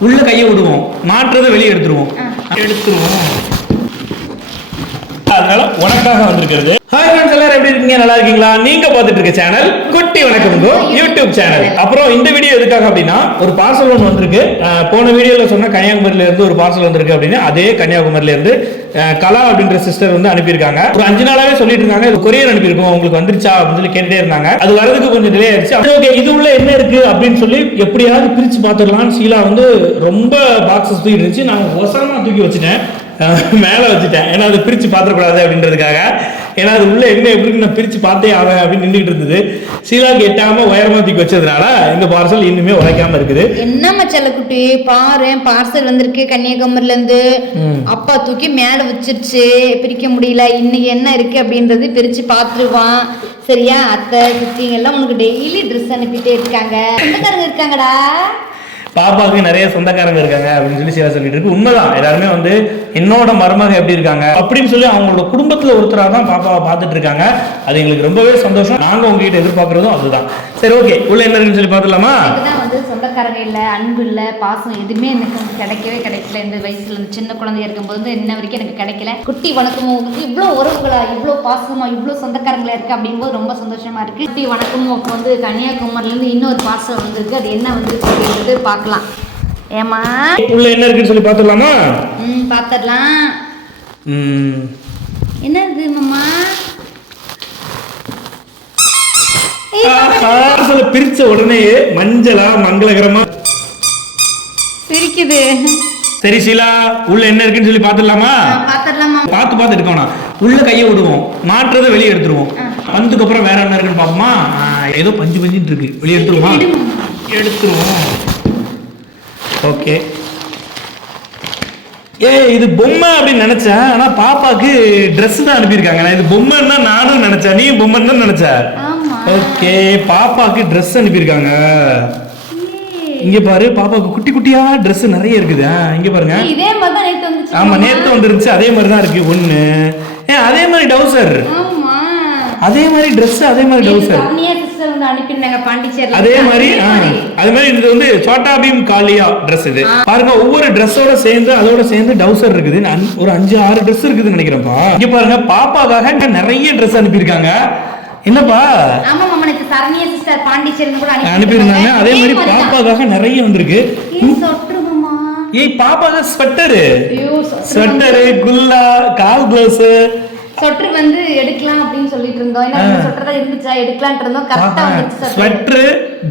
உள்ள கையை விடுவோம். மாற்றுறதை வெளியே எடுத்துருவோம். எடுத்துருவோம். அதனால உனக்காக வந்திருக்கிறது. ஹாய் ஃப்ரெண்ட்ஸ் எல்லாரும் எப்படி இருக்கீங்க? நல்லா இருக்கீங்களா? நீங்க பார்த்துட்டு இருக்க சேனல் குட்டி வணக்கம் யூடியூப் சேனல் அப்புறம் இந்த வீடியோ எதுக்காக அப்படின்னா ஒரு பார்சல் ஒன்று வந்திருக்கு. போன வீடியோல சொன்ன கன்னியாகுமரியில இருந்து ஒரு பார்சல் வந்திருக்கு அப்படின்னா அதே கன்னியாகுமரியில இருந்து கலா அப்படின்ற சிஸ்டர் வந்து அனுப்பியிருக்காங்க. ஒரு அஞ்சு நாளாவே சொல்லிட்டு இருக்காங்க இது கொரியர் அனுப்பியிருக்கோம். உங்களுக்கு வந்துருச்சா அப்படின்னு சொல்லி கேட்டுட்டே இருந்தாங்க. அது வரதுக்கு கொஞ்சம் டிலே ஆயிடுச்சு ஓகே இது உள்ள என்ன இருக்கு அப்படின்னு சொல்லி எப்படியாவது பிரிச்சு பார்த்துடலாம்னு சீலா வந்து ரொம்ப பாக்ஸஸ் தூக்கி இருந்துச்சு. நான் ஒசரமா தூக்கி வச்சுட்டேன். மேல வச்சுட்டேன். ஏன்னா அது பிரிச்சு பார்த்துடக்கூடாது அப்படின்றதுக்காக. ஏன்னா அது உள்ள என்ன எப்படி நான் பிரிச்சு பார்த்தே ஆவேன் அப்படின்னு நின்றுட்டு இருந்தது. சீலாக்கு எட்டாம உயரமா தூக்கி வச்சதுனால இந்த பார்சல் இன்னுமே உழைக்காம இருக்குது. என்ன மச்சால குட்டி? பாரு பார்சல் வந்திருக்கு கன்னியாகுமரில இருந்து அப்பா தூக்கி மேல வச்சிருச்சு. பிரிக்க முடியல. இன்னைக்கு என்ன இருக்கு அப்படின்றது பிரிச்சு பாத்துருவான் சரியா? அத்தை சித்திங்க எல்லாம் உனக்கு டெய்லி ட்ரெஸ் அனுப்பிட்டே இருக்காங்க. சொந்தக்காரங்க இருக்காங்கடா. பாப்பாவுக்கு நிறைய சொந்தக்காரங்க இருக்காங்க அப்படின்னு சொல்லி சிவா சொல்லிட்டு இருக்கு. உண்மைதான். எல்லாருமே வந்து என்னோட மருமக எப்படி இருக்காங்க அப்படின்னு சொல்லி அவங்களோட குடும்பத்துல ஒருத்தராக தான் பாப்பாவை பார்த்துட்டு இருக்காங்க. அது எங்களுக்கு ரொம்பவே சந்தோஷம். நாங்க உங்ககிட்ட எதிர்பார்க்கறதும் அதுதான். சரி ஓகே உள்ள என்ன இருக்குன்னு சொல்லி பார்த்துலாமா வந்து சொந்தக்காரங்க இல்ல அன்பு இல்ல பாசம் எதுவுமே எனக்கு வந்து கிடைக்கவே கிடைக்கல. இந்த வயசுல இந்த சின்ன குழந்தையா இருக்கும்போது வந்து இன்ன வரைக்கும் எனக்கு கிடைக்கல. குட்டி வணக்கமோ இவ்வளோ உறவுகளா இவ்வளோ பாசமா இவ்வளோ சொந்தக்காரங்களா இருக்கு அப்படிங்கும்போது ரொம்ப சந்தோஷமா இருக்கு. குட்டி வணக்கமோ வந்து கன்னியாகுமரில இருந்து இன்னொரு பார்சல் வந்திருக்கு. அது என்ன வந்திருக்கு அப்படின்றது பார்க்கலாம். ஏமா உள்ள என்ன இருக்குன்னு சொல்லி பார்த்துடலாமா? ம் பார்த்துடலாம். என்ன இது மாமா? பார்சலை பிரிச்ச உடனே மஞ்சளா மங்களகரமா? சிரிக்குது. சரி ஷீலா உள்ள என்ன இருக்குன்னு சொல்லி பார்த்துடலாமா? பார்த்து பார்த்து எடுக்கணும் உள்ள கையை விடுவோம். மாற்றுறதை வெளியே எடுத்துருவோம். வந்ததுக்கு அப்புறம் வேற என்ன இருக்குன்னு பார்ப்போமா? ஆ, ஏதோ பஞ்சு பஞ்சுன்னு இருக்கு. வெளியே எடுத்துருவோமா? எடுத்துருவோம். ஓகே. ஏ இது பொம்மை அப்படின்னு நினைச்சேன். ஆனா பாப்பாக்கு Dress தான் அனுப்பியிருக்காங்க. நான் இது பொம்மைன்னா நானும் நினைச்சேன். நீ பொம்மைன்னு தான் நினைச்ச. ஆமா ஓகே பாப்பாக்கு Dress அனுப்பியிருக்காங்க. இங்க பாரு பாப்பாக்கு குட்டி குட்டியா Dress நிறைய இருக்குது. இங்க பாருங்க. இதே மாதிரி தான் நேற்று வந்துச்சு. ஆமா நேத்து வந்துருந்துச்சு. அதே மாதிரி தான் இருக்கு. ஒண்ணு. ஏன் அதே மாதிரி டவுசர். ஆமா. அதே மாதிரி Dress அதே மாதிரி டவுசர். அதே மாதிரி அதே மாதிரி இது வந்து சோட்டா பீம் காலியா Dress இது. பாருங்க ஒவ்வொரு Dressோட சேர்ந்து அதோட சேர்ந்து டவுசர் இருக்குது. ஒரு அஞ்சு ஆறு Dress இருக்குதுன்னு நினைக்கிறேன்ப்பா. இங்க பாருங்க பாப்பாக்காக நிறைய Dress அனுப்பியிருக்காங்க. என்னப்பா? ஆமா மாமா எனக்கு சரண்யா சிஸ்டர் பாண்டிச்சேரியில கூட அனுப்பியிருந்தாங்க. அதே மாதிரி பாப்பாக்காக நிறைய வந்திருக்கு. ஏய் பாப்பாக்கு ஸ்வெட்டரு ஸ்வெட்டரு குல்லா கால் கிளவுஸ் சொட்டர் வந்து எடுக்கலாம் அப்படின்னு சொல்லிட்டு இருந்தோம். ஏன்னா சொட்டர் தான் இருந்துச்சா? எடுக்கலாம்னு இருந்தோம். கரெக்டா வந்துச்சு ஸ்வெட்ரு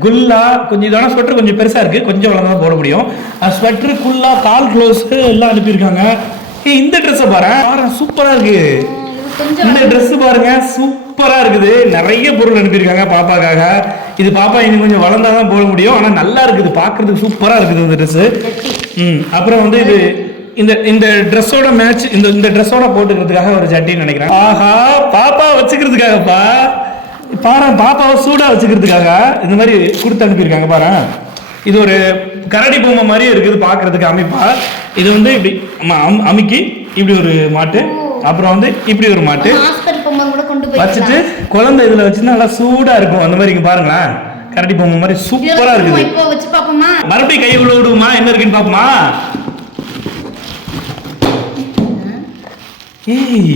குல்லா கொஞ்சம் இதான ஸ்வெட்டர் கொஞ்சம் பெருசா இருக்கு. கொஞ்சம் வளர்ந்தா போட முடியும். ஸ்வெட்ரு குல்லா கால் க்ளோஸ் எல்லாம் அனுப்பியிருக்காங்க. ஏய் இந்த ட்ரெஸ்ஸை பாரு பாரு சூப்பரா இருக்கு. இந்த Dress பாருங்க. சூப்பரா சூப்பராக இருக்குது. நிறைய பொருள் அனுப்பியிருக்காங்க பாப்பாக்காக. இது பாப்பா இன்னும் கொஞ்சம் வளர்ந்தாதான் போட முடியும். ஆனால் நல்லா இருக்குது. பார்க்குறதுக்கு சூப்பராக இருக்குது இந்த ட்ரெஸ்ஸு ம். அப்புறம் வந்து இது இந்த இந்த ட்ரெஸ்ஸோட மேட்ச் இந்த இந்த ட்ரெஸ்ஸோட போட்டுக்கிறதுக்காக ஒரு ஜட்டின்னு நினைக்கிறேன். ஆஹா பாப்பா வச்சுக்கிறதுக்காகப்பா. பாரு பாப்பாவை சூடாக வச்சுக்கிறதுக்காக இந்த மாதிரி கொடுத்து அனுப்பியிருக்காங்க பாரு. இது ஒரு கரடி பொம்மை மாதிரி இருக்குது பார்க்கறதுக்கு அமைப்பா. இது வந்து இப்படி அம்- அமுக்கி இப்படி ஒரு மாட்டு. அப்புறம் வந்து இப்படி ஒரு மாட்டு. கொண்டு வச்சுட்டு போய் குழந்தை இதுல வச்சுன்னா நல்லா சூடா இருக்கும். அந்த மாதிரி இங்க பாருங்களேன். கரடி பொம்மை மாதிரி சூப்பரா இருக்குது. இப்போ வச்சு பாப்போமா மறுபடியும் கை உள்ள விடுவோமா? என்ன இருக்குன்னு பாப்போமா ஏய்.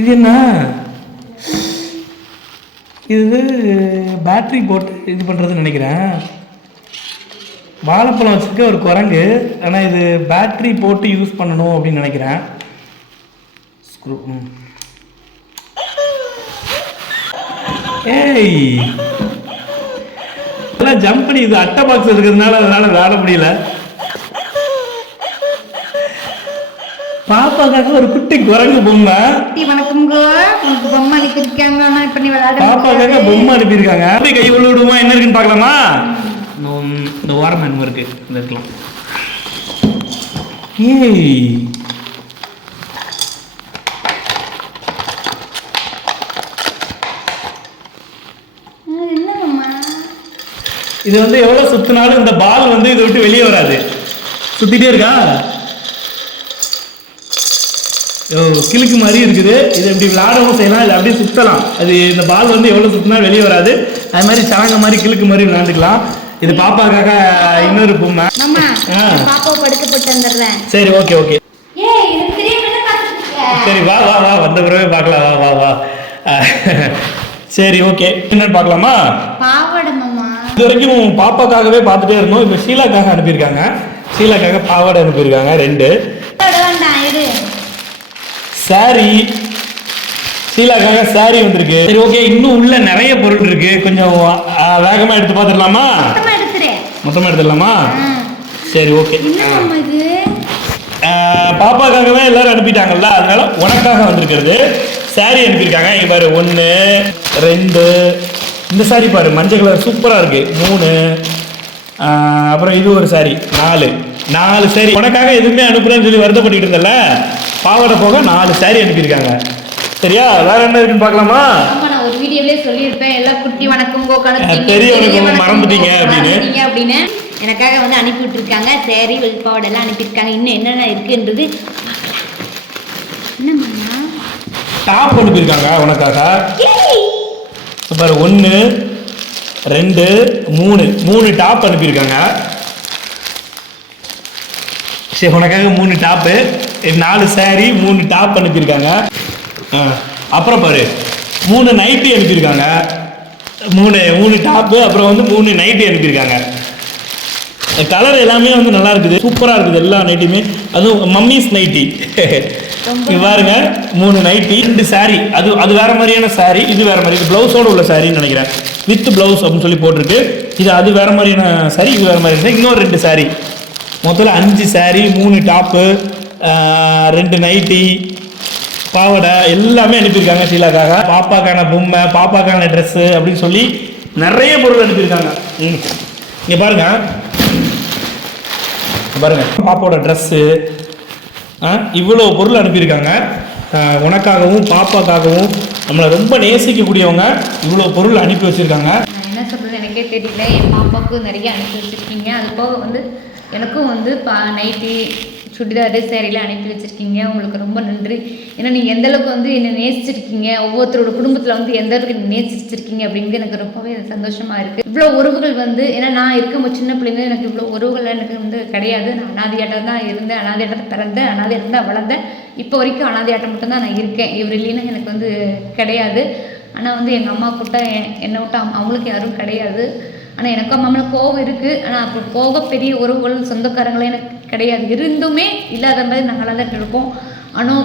இது என்ன? இது பேட்டரி போட்டு இது பண்றதுன்னு நினைக்கிறேன். வாழைப்பழம் வச்சிருக்க ஒரு குரங்கு. ஆனா இது பேட்டரி போட்டு யூஸ் பண்ணணும் அப்படின்னு நினைக்கிறேன். ஸ்க்ரூ. ஏய் எல்லாம் ஜம்ப் பண்ணி இது அட்டை பாக்ஸ் இருக்கிறதுனால அதனால விளையாட முடியல. பாப்பாக்காக ஒரு குட்டி குரங்கு பொம்மை. குட்டி வணக்கம்ங்க. உனக்கு பொம்மை பாப்பாக்காக. பொம்மை அனுப்பியிருக்காங்க. அப்படியே கை உள்ள விடுமா என்ன இருக்குன்னு பார்க்கலாமா? ஒன்- இந்த ஓரம் என்னமோ இருக்கு. இந்த இருக்கலாம் ஏய் ஆ, என்ன மாமா இது வந்து எவ்வளவு சுத்தினாலும் இந்த பால் வந்து இதை விட்டு வெளியே வராது. சுத்திட்டே இருக்கா? ஓ கிழக்கு மாதிரி இருக்குது. இது இப்படி விளையாடவும் செய்யலாம் இல்லை அப்படியே சுத்தலாம். அது இந்த பால் வந்து எவ்வளவு சுத்தினா வெளியே வராது. அது மாதிரி சலங்க மாதிரி கிழக்கு மாதிரி விளையாண்டுக்கலாம். இது பாப்பாக்காக இன்னொரு பொம்மை. சரி ஓகே ஓகே? சரி வா வா வா வந்த பிறகு பார்க்கலாம். வா வா வா. சரி ஓகே. என்னன்னு பார்க்கலாமா? இது வரைக்கும் பாப்பாக்காகவே பார்த்துட்டே இருந்தோம். இப்போ ஷீலாக்காக அனுப்பியிருக்காங்க. ஷீலாக்காக பாவாடை அனுப்பியிருக்காங்க. ரெண்டு. saree ஷீலாக்காக saree வந்திருக்கு. சரி ஓகே இன்னும் உள்ள நிறைய பொருள் இருக்கு. கொஞ்சம் அஹ், வேகமா எடுத்து பார்த்துடலாமா? மொத்தமா எடுத்துரு. மொத்தமா எடுத்துடலாமா. சரி ஓகே பாப்பாக்காகவே எல்லாரும் அனுப்பிட்டாங்கல்ல. அதனால உனக்காக வந்திருக்கிறது. saree அனுப்பியிருக்காங்க. இங்க பாரு. ஒன்று ரெண்டு இந்த saree பாரு மஞ்சள் கலர் சூப்பராக இருக்கு. மூணு அப்புறம் இது ஒரு saree நாலு. நாலு saree. உனக்காக எதுவுமே அனுப்புறேன்னு சொல்லி வருத்தப்பட்டுட்டு இருந்தல பாவாடை போக நாலு saree அனுப்பியிருக்காங்க. சரியா? வேற என்ன இருக்குன்னு பார்க்கலாமா? ஒரு வீடியோலயே சொல்லியிருப்பேன். எல்லாம் குட்டி வணக்கம் கோ அஹ், பெரிய வணக்கம் மறந்துட்டீங்க அப்படின்னு. அப்படின்னு எனக்காக வந்து அனுப்பி விட்டுருக்காங்க. சேரி எல்லாம் அனுப்பியிருக்காங்க. இன்னும் என்னென்ன இருக்குன்றது பார்க்கலாம். என்ன மாமா? டாப் அனுப்பியிருக்காங்க உனக்காக. பாரு ஒன்று ரெண்டு மூணு. மூணு டாப் அனுப்பியிருக்காங்க. சரி உனக்காக மூணு டாப்பு நாலு சேரீ மூணு டாப் அனுப்பியிருக்காங்க. அப்புறம் பாரு மூணு நைட்டி அனுப்பியிருக்காங்க. மூணு மூணு டாப்பு அப்புறம் வந்து மூணு நைட்டி அனுப்பியிருக்காங்க. கலர் எல்லாமே வந்து நல்லா இருக்குது. சூப்பராக இருக்குது எல்லா நைட்டியுமே அதுவும் மம்மிஸ் நைட்டி இவ்வாறுங்க மூணு நைட்டி ரெண்டு சாரி அது அது வேற மாதிரியான சாரி இது வேற மாதிரி இது பிளவுஸோட உள்ள சாரின்னு நினைக்கிறேன். வித் பிளவுஸ் அப்படின்னு சொல்லி போட்டிருக்கு. இது அது வேற மாதிரியான சாரி இது வேற மாதிரி இன்னொரு ரெண்டு சாரி மொத்தத்தில் அஞ்சு சாரி மூணு டாப்பு ரெண்டு நைட்டி பாவாடை எல்லாமே அனுப்பியிருக்காங்க ஷீலாக்காக. பாப்பாக்கான பொம்மை பாப்பாக்கான ட்ரெஸ்ஸு அப்படின்னு சொல்லி நிறைய பொருள் அனுப்பியிருக்காங்க. ம். இங்கே பாருங்க. பாருங்க. பாப்பாவோட ட்ரெஸ்ஸு இவ்வளோ பொருள் அனுப்பியிருக்காங்க. உனக்காகவும் பாப்பாக்காகவும் நம்மளை ரொம்ப நேசிக்கக்கூடியவங்க இவ்வளோ பொருள் அனுப்பி வச்சுருக்காங்க. என்ன சொல்றது எனக்கே தெரியல. என் பாப்பாவுக்கும் நிறைய அனுப்பி வச்சுருக்கீங்க. அது போக வந்து எனக்கும் வந்து பா நைட்டி சுடிதார் சேரீலாம் அனுப்பி வச்சுருக்கீங்க. உங்களுக்கு ரொம்ப நன்றி. ஏன்னா நீங்கள் எந்தளவுக்கு வந்து என்னை நேசிச்சிருக்கீங்க ஒவ்வொருத்தரோட குடும்பத்தில் வந்து எந்த அளவுக்கு நேசிச்சிருக்கீங்க அப்படிங்கிறது எனக்கு ரொம்பவே சந்தோஷமாக இருக்குது இவ்வளோ உறவுகள் வந்து ஏன்னா நான் இருக்க சின்ன பிள்ளைங்க எனக்கு இவ்வளோ உறவுகள் எனக்கு வந்து கிடையாது. நான் அனாதையாட்டம் தான் இருந்தேன் அனாதையாட்டத்தை பிறந்தேன் அனாதையாட்டம் தான் வளர்ந்தேன். இப்போ வரைக்கும் அனாதையாட்டம் மட்டும்தான் நான் இருக்கேன். இவர் இல்லைன்னா எனக்கு வந்து கிடையாது. ஆனால் வந்து எங்கள் அம்மா கூட்ட எ- என்னை விட்டு அவங்களுக்கு யாரும் கிடையாது. ஆனால் எனக்கும் அம்மா மேலே கோவம் இருக்குது ஆனால் அப்போ போக பெரிய உறவுகள் சொந்தக்காரங்களே எனக்கு கிடையாது. இருந்துமே இல்லாத மாதிரி நாங்களாக தான் இருப்போம். ஆனால்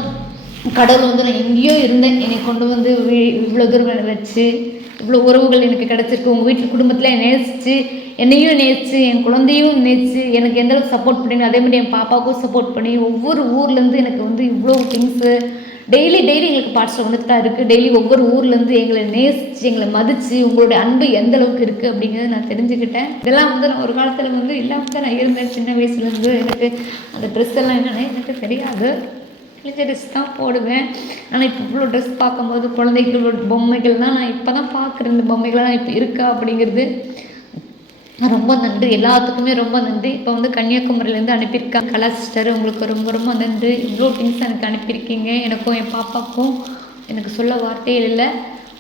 கடவுள் வந்து நான் எங்கேயோ இருந்தேன். என்னை கொண்டு வந்து இவ்வளோ தூரம் வச்சு இவ்வளோ உறவுகள் எனக்கு கிடச்சிருக்கு. உங்கள் வீட்டு குடும்பத்தில் நேசித்து என்னையும் நேசித்து என் குழந்தையும் நேசித்து எனக்கு எந்த அளவுக்கு சப்போர்ட் பண்ணி அதே மாதிரி என் பாப்பாவுக்கும் சப்போர்ட் பண்ணி ஒவ்வொரு ஊர்லேருந்து எனக்கு வந்து இவ்வளோ திங்ஸு டெய்லி டெய்லி எங்களுக்கு பார்சல் வந்துட்டு தான் இருக்குது டெய்லி ஒவ்வொரு ஊர்லேருந்து எங்களை நேசித்து எங்களை மதித்து உங்களுடைய அன்பு எந்த அளவுக்கு இருக்குது அப்படிங்கிறத நான் தெரிஞ்சுக்கிட்டேன். இதெல்லாம் வந்து நான் ஒரு காலத்தில் வந்து இல்லாமல் தான் நான் இருந்தேன். சின்ன வயசுலேருந்து எனக்கு அந்த ட்ரெஸ் எல்லாம் என்னென்னா எனக்கு தெரியாது. கிழிஞ்ச ட்ரெஸ் தான் போடுவேன். ஆனால் இப்போ இவ்வளோ ட்ரெஸ் பார்க்கும்போது குழந்தைகளோட பொம்மைகள் தான் நான் இப்போ தான் பார்க்குறேன். இந்த பொம்மைகள்லாம் இப்போ இருக்கா அப்படிங்கிறது ரொம்ப நன்றி. எல்லாத்துக்குமே ரொம்ப நன்றி. இப்போ வந்து கன்னியாகுமரியிலேருந்து அனுப்பியிருக்காங்க. கலா சிஸ்டர் உங்களுக்கு ரொம்ப ரொம்ப நன்றி. இவ்வளோ திங்ஸ் எனக்கு அனுப்பியிருக்கீங்க. எனக்கும் என் பாப்பாக்கும் எனக்கு சொல்ல வார்த்தைகள் இல்லை.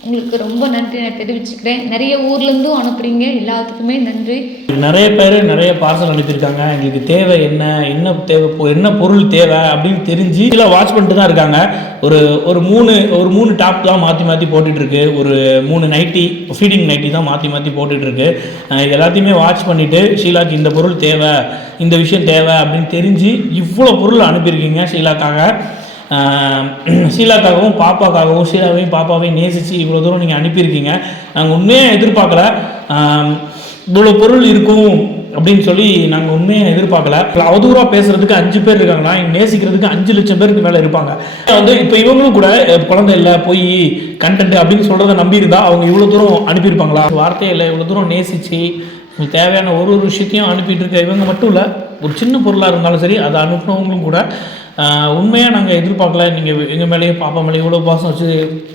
உங்களுக்கு ரொம்ப நன்றி. நான் தெரிவிச்சுக்கிறேன் நிறைய ஊர்லேருந்தும் அனுப்புகிறீங்க எல்லாத்துக்குமே நன்றி. நிறைய பேர் நிறைய பார்சல் அனுப்பியிருக்காங்க. எங்களுக்கு தேவை என்ன என்ன தேவை என்ன பொருள் தேவை அப்படின்னு தெரிஞ்சு இதில் வாட்ச் பண்ணிட்டு தான் இருக்காங்க. ஒரு ஒரு மூணு ஒரு மூணு டாப் தான் மாற்றி மாற்றி போட்டுட்ருக்கு ஒரு மூணு நைட்டி ஃபீடிங் நைட்டி தான் மாற்றி மாற்றி போட்டுட்ருக்கு இது எல்லாத்தையுமே வாட்ச் பண்ணிவிட்டு ஷீலாக்கு இந்த பொருள் தேவை இந்த விஷயம் தேவை அப்படின்னு தெரிஞ்சு இவ்வளோ பொருள் அனுப்பியிருக்கீங்க ஷீலாக்காக. ஷீலாக்காகவும் பாப்பாக்காகவும் ஷீலாவையும் பாப்பாவையும் நேசித்து இவ்வளோ தூரம் நீங்கள் அனுப்பியிருக்கீங்க. நாங்கள் உண்மையாக எதிர்பார்க்கல. இவ்வளோ பொருள் இருக்கும் அப்படின்னு சொல்லி நாங்கள் உண்மையாக எதிர்பார்க்கல. அவதூறாக பேசுறதுக்கு அஞ்சு பேர் இருக்காங்களா? நேசிக்கிறதுக்கு அஞ்சு லட்சம் பேருக்கு மேலே இருப்பாங்க. வந்து இப்போ இவங்களும் கூட குழந்தை இல்லை போய் கண்டென்ட் அப்படின்னு சொல்கிறத நம்பியிருந்தா அவங்க இவ்வளோ தூரம் அனுப்பியிருப்பாங்களா? வார்த்தையே இல்லை இவ்வளோ தூரம் நேசித்து தேவையான ஒரு ஒரு விஷயத்தையும் அனுப்பிட்டு இருக்க. இவங்க மட்டும் இல்லை ஒரு சின்ன பொருளாக இருந்தாலும் சரி அதை அனுப்பினவங்களும் கூட உண்மையாக நாங்கள் எதிர்பார்க்கல. நீங்கள் எங்கள் மேலேயும் பாப்பா மேலேயும் இவ்வளோ பாசம் வச்சு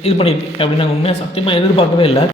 இது பண்ணியிருக்கீங்க அப்படின்னு நாங்கள் உண்மையாக சத்தியமாக எதிர்பார்க்கவே இல்லை.